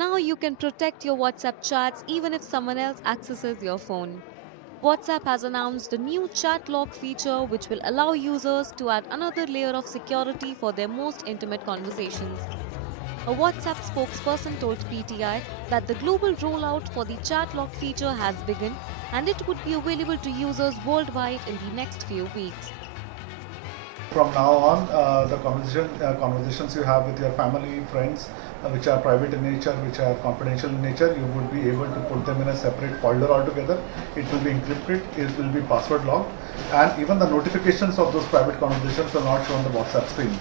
Now you can protect your WhatsApp chats even if someone else accesses your phone. WhatsApp has announced a new chat log feature which will allow users to add another layer of security for their most intimate conversations. A WhatsApp spokesperson told PTI that the global rollout for the chat log feature has begun and it would be available to users worldwide in the next few weeks. From now on, the conversations you have with your family, friends, which are private in nature, which are confidential in nature, you would be able to put them in a separate folder altogether. It will be encrypted, it will be password locked, and even the notifications of those private conversations will not show on the WhatsApp screen.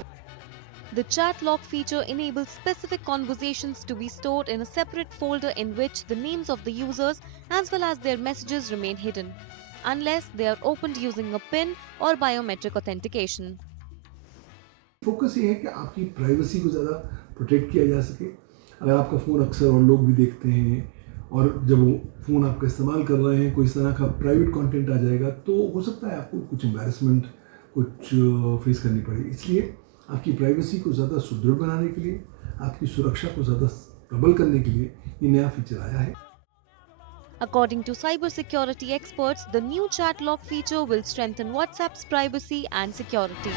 The chat log feature enables specific conversations to be stored in a separate folder in which the names of the users as well as their messages remain hidden, unless they are opened using a PIN or biometric authentication. Focus ये है कि आपकी privacy को ज़्यादा protect किया जा सके। अगर आपका फ़ोन अक्सर और लोग भी देखते हैं और जब वो फ़ोन आपका इस्तेमाल कर रहे हैं कोई इस तरह का प्राइवेट कंटेंट आ जाएगा तो हो सकता है आपको कुछ एम्बैरेसमेंट कुछ फेस करनी पड़े। इसलिए आपकी प्राइवेसी को ज़्यादा सुदृढ़ बनाने के लिए, आपकी सुरक्षा को ज़्यादा प्रबल करने के लिए ये नया फीचर आया है। According to cybersecurity experts, the new chat log feature will strengthen WhatsApp's privacy and security.